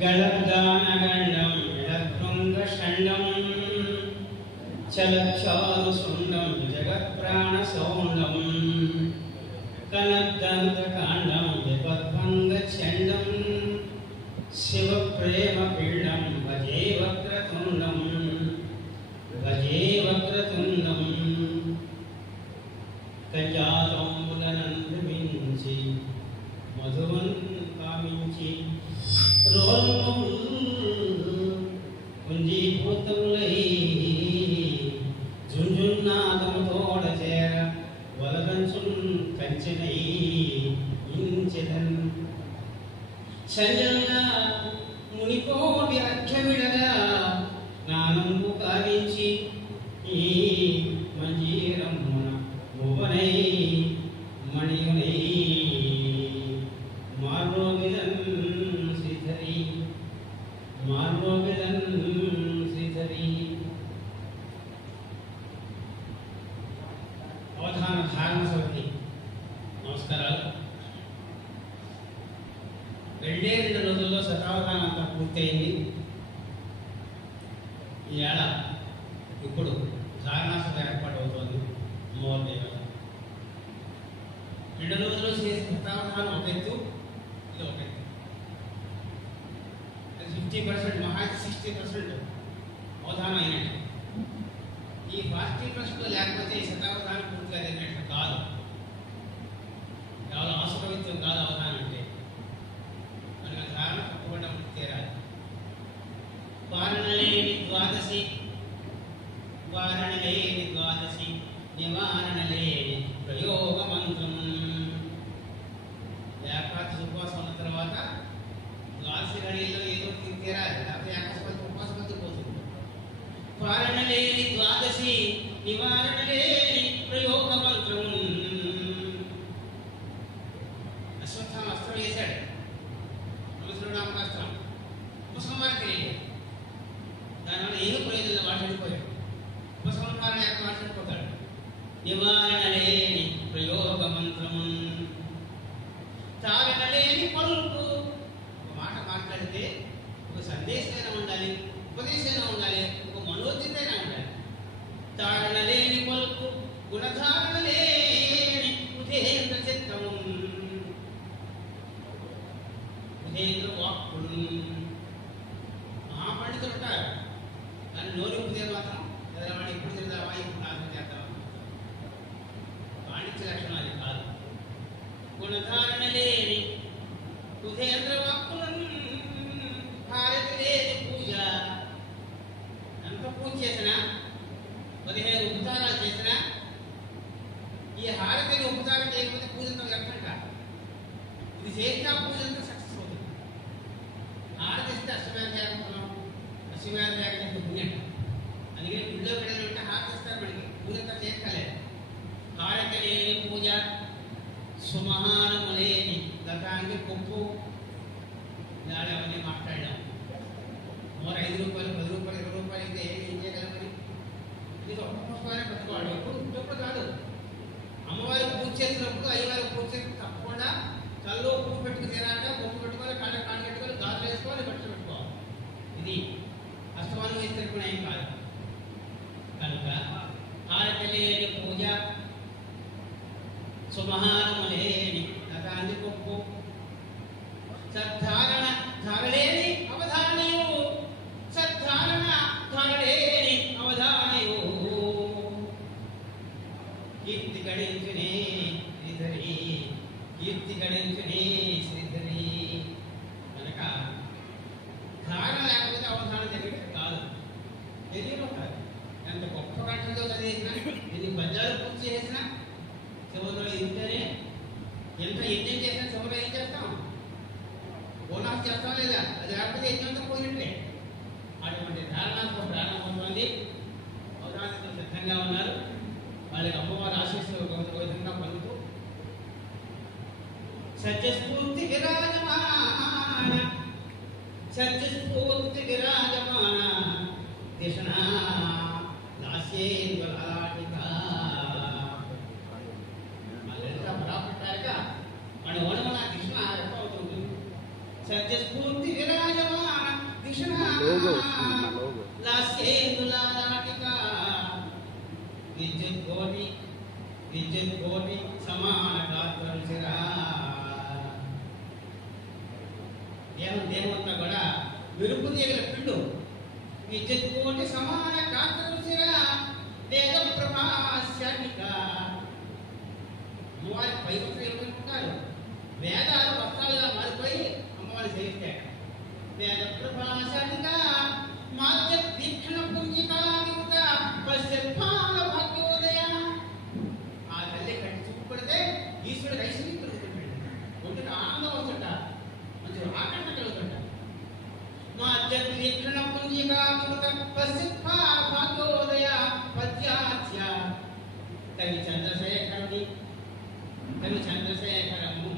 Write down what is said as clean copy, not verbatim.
गणदानगण्डं विलभृङ्गषण्डं चलक्षारुसुण्डं जगत्प्राणसौण्डं कनद्दन्तकाण्डं विपद्भङ्गचण्डं शिवप्रेमपीडं भजे वक्रतुण्डं कजातम्बुलनन्दमिंचि मधुवन् कामिंचि कुंजीभूतमुलै झुंझुन्नादमुतोड चेर वलगंचुन् कंचनै इंचदन् संजन्ना मुनिकोटि अख्यमिडगा नानंबु काविंचि ई मंजीरम्मुन भुवनै मणियुनै मार्गोविदन् श्रीधरी అవధాన ధారణ సమితి నమస్కారాలు. 2 రోజుల్లో శతావధానం అంతా పూర్తయింది. ఈ ఏడ ఇప్పుడు ధారణాసభ ఏర్పాటు అవుతోంది. అమ్మవారి దేవత 2 రోజుల్లో చేసే శతావధానం ఒక ఎత్తు, ఇది ఒక ఎత్తు. 50% మహా 60% అవధానం అయినట్టు. ఈ 40% లేకపోతే ఈ శతావధానం పూర్తిగా జరిగినట్టు కాదు. కేవలం ఆసుపవిత్యం కాదు అవధానం అంటే. మనకి ధారణ తప్పకుండా పూర్తి తీరాలి. వారణలేని ద్వాదశి నివారణలేని ప్రయోగ మంత్రం. ఏకాదశి ఉపవాసం ఉన్న తర్వాత ద్వాదశి ఘడియల్లో ఏదో తీరాలి, లేకపోతే ఏకాదశి ఉపవాసం పోతుంది. వారణలేని ద్వాదశి నివారణలేని ప్రయోగ మంత్రం. అశ్వత్థామ అస్త్రం వేశాడు, నమస్కృణామకాస్త్రం ఉపసంహారం తెలియదు. దానివల్ల ఏదో ప్రయోజనం మాట్లాడిపోయాడు. ఉపసంహారం యొక్క మాట్లాడిపోతాడు. నివారణలేని ప్రయోగ మంత్రం. తాగనలేని పలుకు. ఒక మాట మాట్లాడితే ఒక సందేశమైనా ఉండాలి, ఉపదేశమైనా ఉండాలి, ఒక మనోచితైనా ఉండాలి. తాగనలేని పలుకు గుణధారణలేని ఉదేంద్ర చిత్రము. ఉదేంద్ర వాక్కుడు. మహాపండితులు ఉంటారు, కానీ నోరు ఉదయం మాత్రం ఎదరవాడి ఇప్పుడు తిందామా ఇప్పుడు నాశనం చేద్దామా. పాండిత్య లక్షణాలు కాదు. గుణధారణ లేని ఉదేంద్ర వాక్కులను. హారతి లేని పూజ. ఎంత పూజ చేసినా, 15 ఉపచారాలు చేసినా, ఈ హారతిని ఉపచారం చేయకపోతే పూజంతో వ్యర్థం కాదు. ఇది చేసినా పూజంతో సక్సెస్ అవుతుంది. హారతి ఇస్తే అశ్వమేధ యాగం చేస్తే పుణ్యం. అందుకే గుళ్ళో వెళ్ళాలంటే హారతి ఇస్తారు మనకి, పూజంతా చేయక్కలేదు. హారతి లేని పూజ. సుమహానము లేని గతాంగి కొప్పు. ఇలాంటి అవన్నీ మాట్లాడాం. మరి 5 రూపాయలు 10 రూపాయలు 20 రూపాయలు అయితే ఏం చేయగలమని ఇది ఒక్క పుష్పాన్ని పెట్టుకోవాలి. ఎప్పుడు కాదు, అమ్మవారి పూజ చేసినప్పుడు అయ్యవారి పూజ చేసినప్పుడు తప్పకుండా కల్లో పువ్వు పెట్టుకుని తినాక బొమ్మ పెట్టుకోవాలి, కాళ్ళు పెట్టుకోవాలి, గాజులు వేసుకోవాలి, బట్టలు పెట్టుకోవాలి. ఇది అష్టమానం వేసి తిరుపుణ ఏం కాదు. కనుక హారతి లేని పూజ. సుమహానము లేని గతాంగి కొప్పు. సద్ధారణ ధారలేని అవధానయు. సద్ధారణ ధారలేని అవధానయు. కీర్తి గడించునే శ్రీధరి. కీర్తి గడించునే శ్రీధరి. కనుక ధారణ లేకపోతే అవధానం జరిగేది కాదు. తెలియదు కాదు. ఎంత గొప్ప కంఠంతో చదివేసినా, ఎన్ని పద్యాలు పూర్తి చేసినా చివరిలో ఇంటనే. ఎంత యజ్ఞం చేసినా చివరిలో ఏం చేస్తాం? బోనాలు చేస్తాం లేదా? అది లేకపోతే యజ్ఞంతో పోయినట్లే. అటువంటి ధారణకు ప్రారంభమవుతోంది. అవధానంతో సిద్ధంగా ఉన్నారు. వాళ్ళకి అమ్మవారి ఆశీస్సులు ఒక విధంగా పొందుతూ సత్యస్ఫూర్తి విరాజమాన. సత్యస్ఫూర్తి విరాజమాన. దిశనా లాస్య లాస్యేంద్రలాటికా అదంతా బరాపట్టారుగా అణువణువున కృష్ణ అవుతుంది. సత్యస్ఫూర్తి విరాజమాన కృష్ణ లాస్యేంద్రలాటికా విద్యుత్ కోటి సమాన గాత్రం శిరా. దేవంతా కూడా మెరుపు తీగల పిండు. విద్యుత్ కోటి సమాన గాత్రం శిరా వేద ప్రభాస్యానిక. అమ్మవారి పైవస్త్రం ఏమనుకుంటారు? వేదాలు వస్త్రాలుగా మారిపోయి అమ్మవారి సేవిస్తాడు. వేద ప్రభాస్యానిక మాధ్య తీక్షణ పుంజికా విముత పశ్చిమాల భాగ్యోదయ. ఆ తల్లి కట్టి చూపడితే ఈశ్వరుడు ఐశ్వర్యం కలుగుతుంటాడు. ఒంటికి ఆనందం వస్తుంటారు, మంచి ఆకర్షణ కలుగుతుంటారు. మాధ్య తీక్షణ పుంజికా విముత పశ్చిమాల భాగ్యోదయ పద్యాచ్య కవి చంద్రశేఖరుని కవి చంద్రశేఖరము